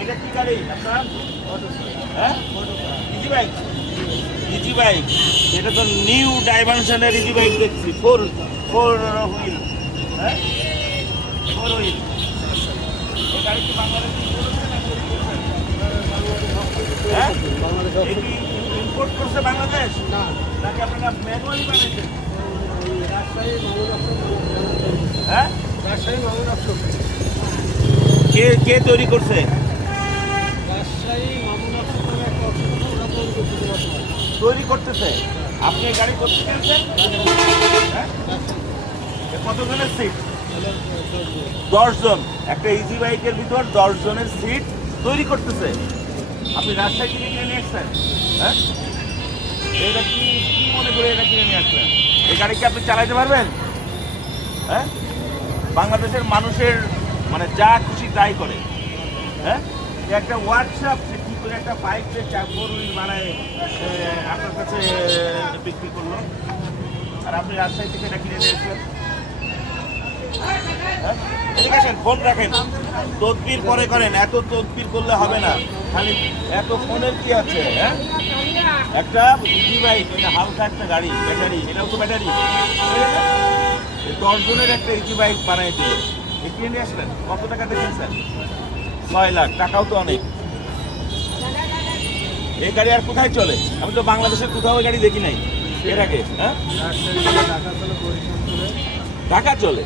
এটা কি গাড়ি? আপনার? হ্যাঁ? ইজি বাইক ইজি বাইক এটা তো নিউ ডাইমেনশনের ইজি বাইক দেখছি। ফোর ফোর হুইল হ্যাঁ? ফোর হুইল গাড়ি কি বাংলাদেশে হ্যাঁ? ইম্পোর্ট করছে বাংলাদেশ? না। নাকি আপনারা ম্যানুয়ালি বানিয়েছেন হ্যাঁ? রাজশাহী মামুন আফসর কে কে তৈরি করছে? তৈরি করতেছে। আপনি গাড়ি করতে পেরেছেন হ্যাঁ? এ কতজনের সিট তাহলে, আহ, চলবে। দশ জন একটা ইজি বাইকের ভিতর দশ জনের সিট তৈরি করতেছে। আপনি রাজশাহী থেকে কিনে নিয়ে আসছেন? হ্যাঁ? এটা কি কি মনে করে এটা কিনে নিয়ে আসলেন এই গাড়ি কি আপনি চালাতে পারবেন? হ্যাঁ? বাংলাদেশের মানুষের মানে যা খুশি তাই করে। হ্যাঁ? একটা ওয়ার্কশপ সে কি করে একটা বাইকের চার হুইল বানায় আপনার কাছে বিক্রি করল। আর আপনি রাজশাহী থেকে এটা কিনে নিয়ে আসলেন হ্যাঁ? আসেন, ফোন রাখেন। তদবির পরে করেন এত তদবির করলে হবে না। খালি এত ফোনের কি আছে হ্যাঁ? একটা ইজি বাইক এটা হালকা একটা গাড়ি ব্যাটারি এটাও তো ব্যাটারি দশ জনের একটা ইজি বাইক বানাই দিল কিনে নিয়ে আসলেন? কত টাকাতে কিনছেন? ছয় লাখ, টাকাও তো অনেক। এই গাড়ি আর কোথায় চলে? আমি তো বাংলাদেশের কোথাও গাড়ি দেখি নাই। এর আগে হ্যাঁ? ঢাকা চলে?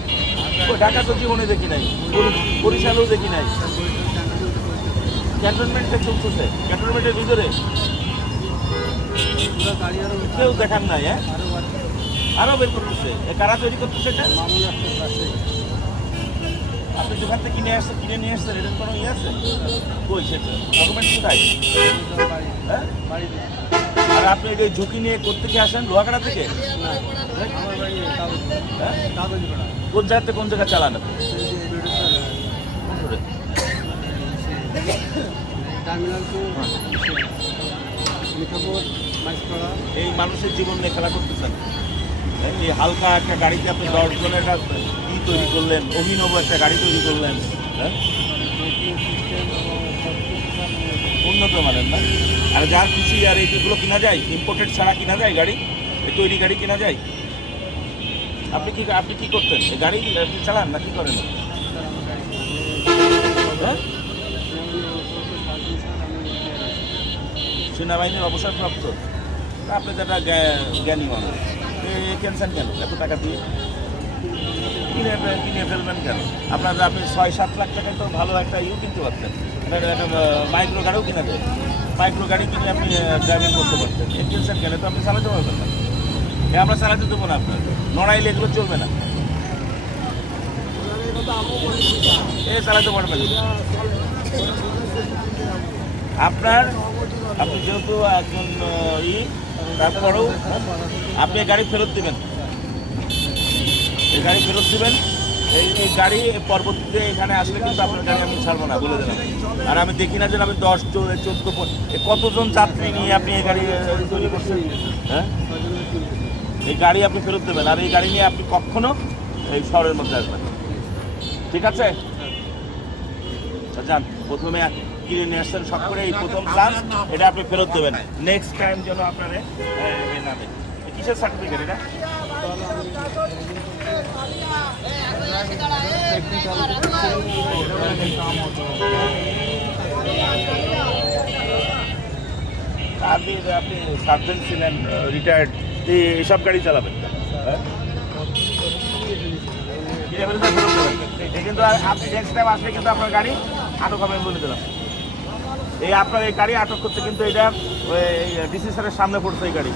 ঢাকা তো জীবনে দেখি নাই। বরি- বরিশালেও দেখি নাই। ক্যান্টনমেন্টে চলতেছে। ক্যান্টনমেন্টের ভিতরে? কেউ দেখার নাই হ্যাঁ? আরও বের করতেছে। কারা তৈরি করতেছে এটা? আপনি যেখান থেকে কিনে আসছেন কিনে নিয়ে আসছেন এরকম কোনো ইয়ে আছে? কই সেটা? ডকুমেন্ট কোথায়? হ্যাঁ? আর আপনি এই ঝুঁকি নিয়ে কোথেকে আসেন? লোহাগাড়া থেকে? হ্যাঁ? কোন জায়গা কোন জায়গায় চালান আপনি? এই মানুষের জীবন নিয়ে খেলা করতেছেন। এই হালকা একটা গাড়িতে আপনি দশ জনের ই তৈরি করলেন, অভিনব একটা গাড়ি তৈরি করলেন হ্যাঁ? উন্নত মানের না। আর যার খুশি আর এইগুলো কিনা যায় ইম্পোর্টেড ছাড়া কিনা যায় গাড়ি, এই তৈরি গাড়ি কিনা যায়। আপনি কি আপনি কি করতেন? গাড়ি আপনি চালান না কি করেন? হ্যাঁ? সেনাবাহিনীর অবসরপ্রাপ্ত আপনি জ্ঞা- জ্ঞানী মানুষ। কেনছেন কেন? এত টাকা দিয়ে? কিনে কিনে ফেলবেন কেন? আপনার আপনি ছয় সাত লাখ টাকায় তো ভালো একটা ইউ কিনতে পারতেন। একটা মাইক্রো গাড়িও কিনে যায় মাইক্রো গাড়ি কিনে আপনি ড্রাইভিং করতে পারতেন। এ গেলে তো আপনি চালাতে পারবেন না। এ, আমরা চালাতে দেবো না আপনার নড়াইলে এগুলো চলবে না। এ, চালাতে পারবেন আপনার, আপনি যেহেতু একজন ই, তারপরেও আপনি গাড়ি ফেরত দিবেন। গাড়ি ফেরত দেবেন। এই গাড়ি পরবর্তীতে এখানে আসলে কিন্তু আপনার গাড়ি আমি ছাড়বো না বলে দিলাম। আর আমি দেখি না যে আপনি দশ চোদ্দ কতজন যাত্রী নিয়ে আপনি এই গাড়ি তৈরি করছেন? হ্যাঁ? এই গাড়ি আপনি ফেরত দেবেন আর এই গাড়ি নিয়ে আপনি কখনো এই শহরের মধ্যে আসবেন ঠিক আছে? আচ্ছা, যান প্রথমে কিনে নিয়ে আসছেন সব করে এই প্রথম চান্স এটা আপনি ফেরত দেবেন। নেক্সট টাইম যেন আপনার কিসের সার্টিফিকেট এটা? আপনি আপনি সার্জেন্ট ছিলেন রিটায়ার্ড এইসব গাড়ি চালাবেন হ্যাঁ? কিন্তু আপনি নেক্সট টাইম আসলে কিন্তু আপনার গাড়ি আটক হবে বলে দিলাম। এই আপনার এই গাড়ি আটক করতে কিন্তু এটা ডিসি সামনে পড়ছে এই গাড়ি।